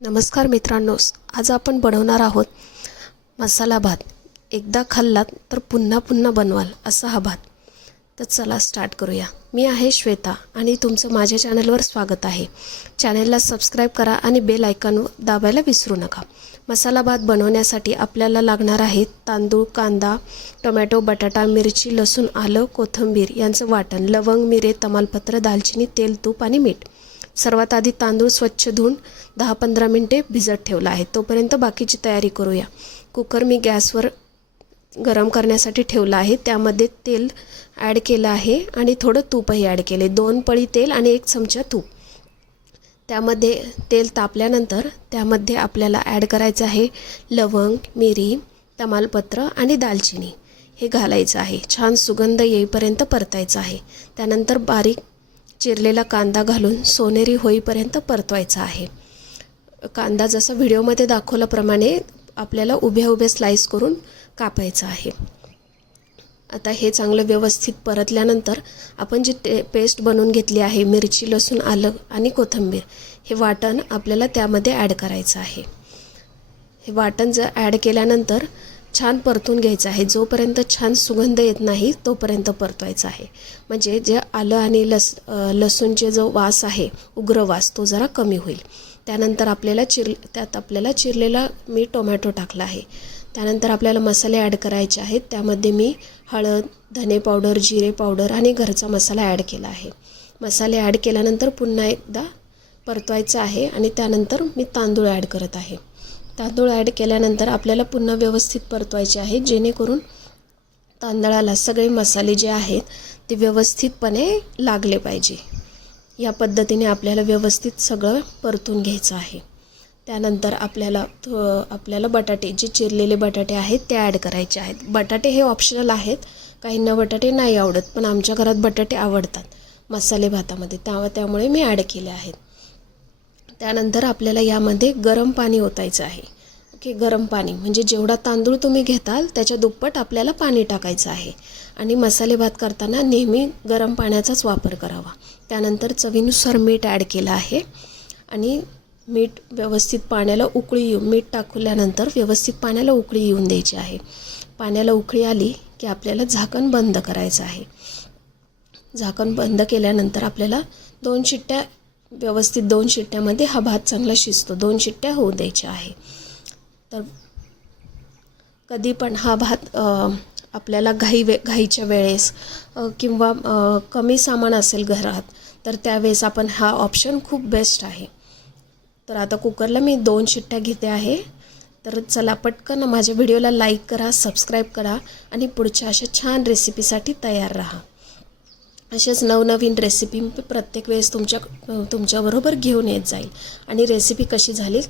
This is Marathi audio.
नमस्कार मित्रांनो, आज आपण बनवणार आहोत मसाला भात। एकदा खाल्लात तर पुन्हा पुन्हा बनवाल असा हा भात। तर चला स्टार्ट करूया। मी आहे श्वेता आणि तुमचं माझ्या चॅनलवर स्वागत आहे। चॅनलला सबस्क्राइब करा आणि बेल आयकॉन दाबायला विसरू नका। मसाला भात बनवण्यासाठी आपल्याला लागणार आहे तांदूळ, कांदा, टोमॅटो, बटाटा, मिरची, लसूण, आलं, कोथिंबीर यांचं वाटण, लवंग, मिरे, तमालपत्र, दालचिनी, तेल, तूप आणि मीठ। सर्वात आधी तांदूळ स्वच्छ धुवून 10-15 मिनिटे भिजत ठेवला आहे। तोपर्यंत बाकीची तयारी करूया। कुकर मी गॅसवर गरम करण्यासाठी ठेवला आहे। त्यामध्ये तेल ॲड केलं आहे आणि थोडं तूपही ॲड केले। 2 पळी तेल आणि 1 चमचा तूप। त्यामध्ये तेल तापल्यानंतर त्यामध्ये आपल्याला ॲड करायचं आहे लवंग, मिरी, तमालपत्र आणि दालचिनी हे घालायचं आहे। छान सुगंध येईपर्यंत परतायचं आहे। त्यानंतर बारीक चिरलेला कांदा घालून सोनेरी होईपर्यंत परतवायचा आहे। कांदा जसा व्हिडिओमध्ये दाखवल्याप्रमाणे आपल्याला उभे स्लाइस करून कापायचा आहे। आता हे चांगलं व्यवस्थित परतल्यानंतर आपण जी पेस्ट बनवून घेतली आहे मिरची, लसूण, आलं आणि कोथिंबीर हे वाटण आपल्याला त्यामध्ये ॲड करायचं आहे। हे वाटण जर ॲड केल्यानंतर छान परतून घ्यायचं आहे। जोपर्यंत छान सुगंध येत नाही तोपर्यंत परतवायचं आहे। म्हणजे जे आलं आणि लसूणचे जो वास आहे उग्र वास तो जरा कमी होईल। त्यानंतर त्यात आपल्याला चिरलेला मी टोमॅटो टाकला आहे। त्यानंतर आपल्याला मसाले ॲड करायचे आहेत। त्यामध्ये मी हळद, धने पावडर, जिरे पावडर आणि घरचा मसाला ॲड केला आहे। मसाले ॲड केल्यानंतर पुन्हा एकदा परतवायचं आहे आणि त्यानंतर मी तांदूळ ॲड करत आहे। तांदूळ ॲड केल्यानंतर आपल्याला पुन्हा व्यवस्थित परतवायचे आहे, जेणेकरून तांदळाला सगळे मसाले जे आहेत ते व्यवस्थितपणे लागले पाहिजे। या पद्धतीने आपल्याला व्यवस्थित सगळं परतून घ्यायचं आहे। त्यानंतर आपल्याला बटाटे, जे चिरलेले बटाटे आहेत ते ॲड करायचे आहेत। बटाटे हे ऑप्शनल आहेत, काहींना बटाटे नाही आवडत, पण आमच्या घरात बटाटे आवडतात मसाले भातामध्ये, त्यामुळे मी ॲड केले आहेत। त्यानंतर आपल्याला यामध्ये गरम पाणी ओतायचं आहे। ओके, गरम पाणी म्हणजे जेवढा तांदूळ तुम्ही घेताल त्याच्या दुप्पट आपल्याला पाणी टाकायचं आहे। आणि मसाले भात करताना नेहमी गरम पाण्याचाच वापर करावा। त्यानंतर चवीनुसार मीठ ॲड केलं आहे आणि मीठ व्यवस्थित पाण्याला उकळी येऊन, मीठ टाकल्यानंतर व्यवस्थित पाण्याला उकळी येऊन द्यायची आहे। पाण्याला उकळी आली की आपल्याला झाकण बंद करायचं आहे। झाकण बंद केल्यानंतर आपल्याला 2 शिट्ट्या, व्यवस्थित 2 शिट्ट्यामध्ये हा भात चांगला शिजतो। 2 शिट्ट्या होऊ द्यायच्या आहे। तर कधी पण हा भात आपल्याला घाईच्या वेळेस किंवा कमी सामान असेल घरात तर त्यावेळेस आपण हा ऑप्शन खूप बेस्ट आहे। तर आता कुकरला मी 2 शिट्ट्या घेते आहे। तर चला पटकन माझ्या व्हिडिओला लाईक करा, सबस्क्राईब करा आणि पुढच्या अशा छान रेसिपीसाठी तयार राहा। अशाच नवनवीन रेसिपी प्रत्येक वेळेस तुमच्याबरोबर घेऊन येत जाईल आणि रेसिपी कशी झाली ते